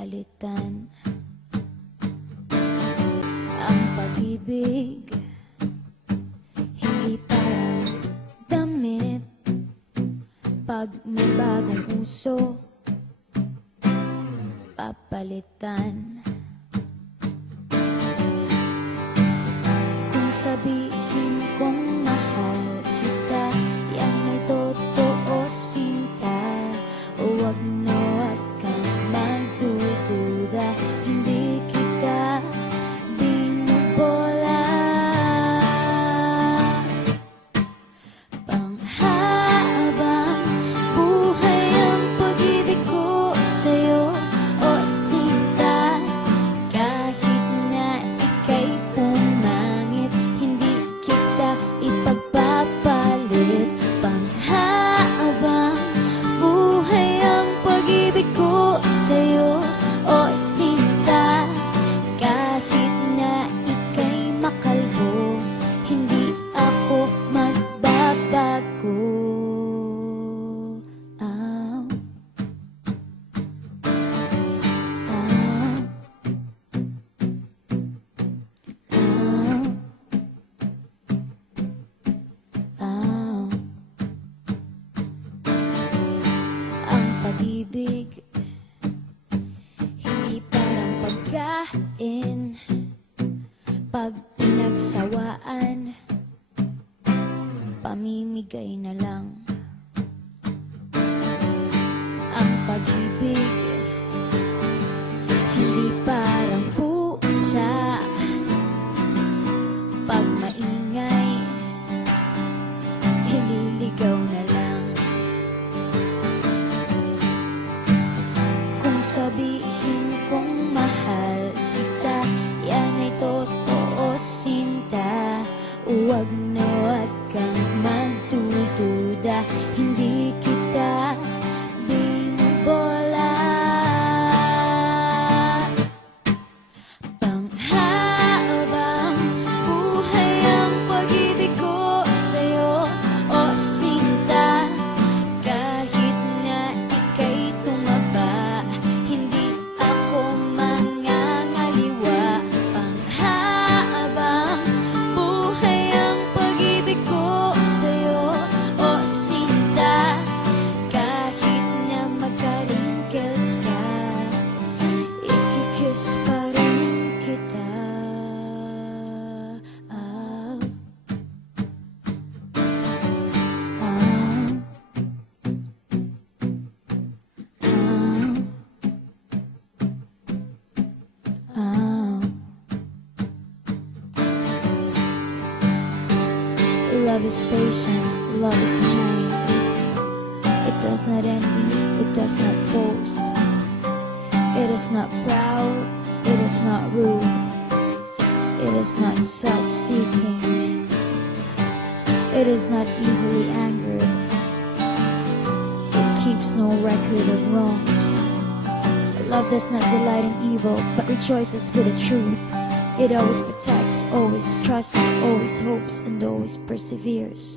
papalitan ang pag-ibig. Hindi parang damit pag may bagong uso, papalitan. Kung sabihin kong mahal kita, yan ay totoo, sinta. Huwag na huwag kang magdududa, hindi kita binubola. Panghabang buhay ang pag-ibig ko sa'yo, o sinta. Kahit na ika'y pumangit, hindi kita ipagpapalit. Panghabang buhay ang pag-ibig ko sa'yo, o sinta. Kahit na ika'y makalbo, hindi ako magbabago. Ang pag-ibig hindi parang pagkain, pag pinagsawaan, pamimigay na lang. Ang pag-ibig hindi parang pusa, pag maingay, hililigaw na lang. Kung sabihin kong mahal kita, yan ay totoo, sinta. Huwag na huwag kang magdududa, hindi kita binubola. Panghabang buhay ang pag-ibig ko sa'yo, o sinta. Kahit na ika'y tumaba, hindi ako mangangaliwa. Panghabang buhay ang pag-ibig ko sa'yo, o sinta. Kahit na magka-wrinkles ka, ikikiss pa rin kita. Love is patient, love is kind. It does not envy, it does not boast. It is not proud, it is not rude. It is not self-seeking. It is not easily angered. It keeps no record of wrongs. Love does not delight in evil, but rejoices with the truth. It always protects, always trusts, always hopes, and always perseveres.